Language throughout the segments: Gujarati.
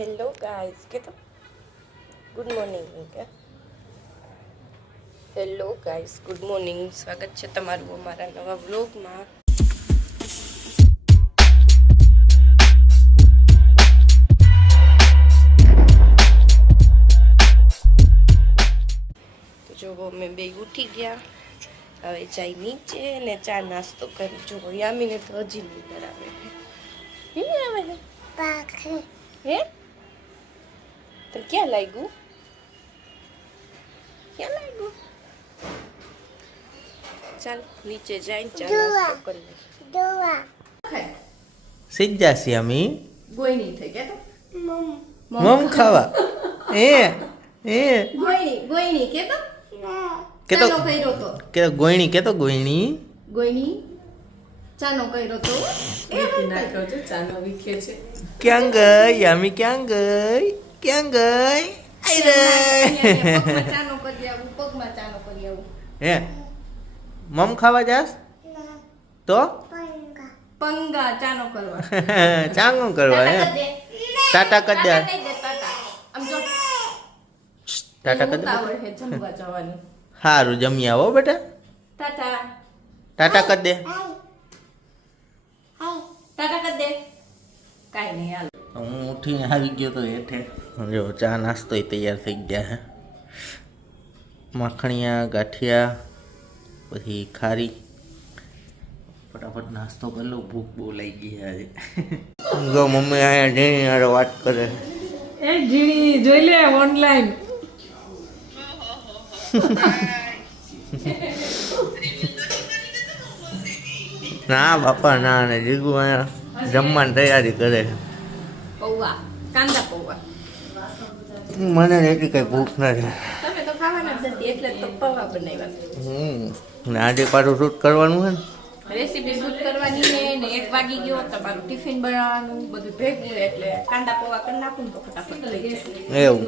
હેલો ગાઈઝ કે તો ગુડ મોર્નિંગ કે હેલો ગાઈઝ ગુડ મોર્નિંગ સ્વાગત છે તમારું અમારા નવા વ્લોગમાં। તો જો અમે બે ઉઠી ગયા, હવે જાય નીચે ને ચા નાસ્તો કરી। જો યામીને તો હજી નીંદર આવે છે। આવે હે તો ક્યાં લાગ્યું, ક્યાં લાગ્યું? ચાલ નીચે જઈને ચા નાસ્તો કરી લે। સિદ્ધાસી અમી ગોયણી થઈ ગયા તો મમ ખાવા એ ગોયણી કે તો કેતો ચાનો કર્યો તો કે ગોયણી કેતો ગોયણી ગોયણી ચાનો કર્યો તો વીખી નાખ્યો છે, ચાનો વીખે છે। ક્યાં ગઈ અમી, ક્યાં ગઈ, ક્યાં ગઈ? આઈ રે પગમાં ચાનો કરી આવું, પગમાં ચાનો કરી આવું। હે મમ ખાવા જાસ તો પંગા ચાનો કરવા ચાંગો કરવા હે ટાટા કર દે, આમ જો ટાટા કર દે, ઉતાવળ હે જમવા જવાની। હારું જમી આવો બેટા, ટાટા ટાટા કર દે। ટાટા કર દે, કાઈ નહીં હાલ। હું ઉઠીને આવી ગયો તો હેઠે, જો ચા નાસ્તો તૈયાર થઈ ગયા હે, માખણિયા ગાંઠિયા પછી ખારી, ફટાફટ નાસ્તો કરી લો, ભૂખ બહુ લાગી ગઈ આજે। જો મમ્મી અહીંયા જઈને યાર વાત કરે, એ જીણી જોઈ લે ઓનલાઈન। ના બાપા ના, ને જીગુ અહીંયા જમવાની તૈયારી કરે છે। પૌવા, કાંદા પૌવા મને એટલી કઈ ભૂખ નથી। તમે તો ખાવાના જ નથી એટલે તો પૌવા બનાવ્યા। ને આજે પાછું શૂટ કરવાનું છે ને, રેસીપી શૂટ કરવાની છે ને 1 વાગી ગયો, તમારું ટિફિન બનાવવાનું બધું ભેગું એટલે કાંદા પૌવા કરી નાખું ને તો ફટાફટ થઈ જાય। એવું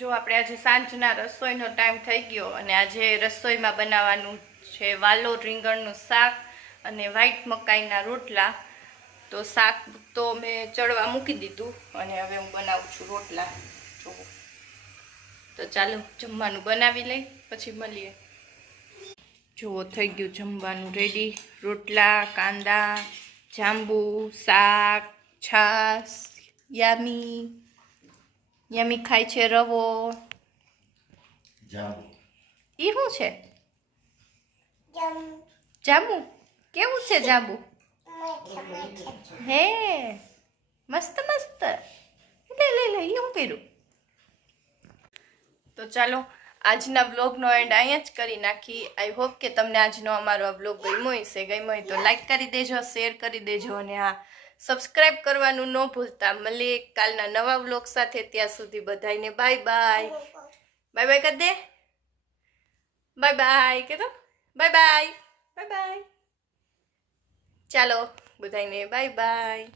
જો આપણે આજે સાંજના રસોઈનો ટાઈમ થઈ ગયો અને આજે રસોઈમાં બનાવવાનું છે વાલો રીંગણનું શાક અને વ્હાઈટ મકાઈના રોટલા। તો શાક તો મેં ચડવા મૂકી દીધું અને હવે હું બનાવું છું રોટલા। જો તો ચાલો જમવાનું બનાવી લઈ પછી મળીએ। જો થઈ ગયું જમવાનું રેડી, રોટલા, કાંદા, જાંબુ, શાક, છાશ, યામી યમી ખાય છે રવો। ઈ શું છે? જાંબુ કેવું છે જાંબુ? હે મસ્ત મસ્ત, લે લે લે, ઈ શું કર્યું? તો ચાલો આજના બ્લોગનો એન્ડ અહીંયા જ કરી નાખી। આઈ હોપ કે તમને આજનો અમારો આ બ્લોગ ગમ્યો હશે। ગમ્યો હોય તો લાઈક કરી દેજો, શેર કરી દેજો અને હા સબસ્ક્રાઇબ કરવાનું ન ભૂલતા। મળીએ કાલના નવા વ્લોગ સાથે, ત્યાં સુધી બધાને બાય બાય। બાય બાય કરી દે, બાય બાય કે તો બાય બાય, બાય બાય। ચાલો બધાને બાય બાય.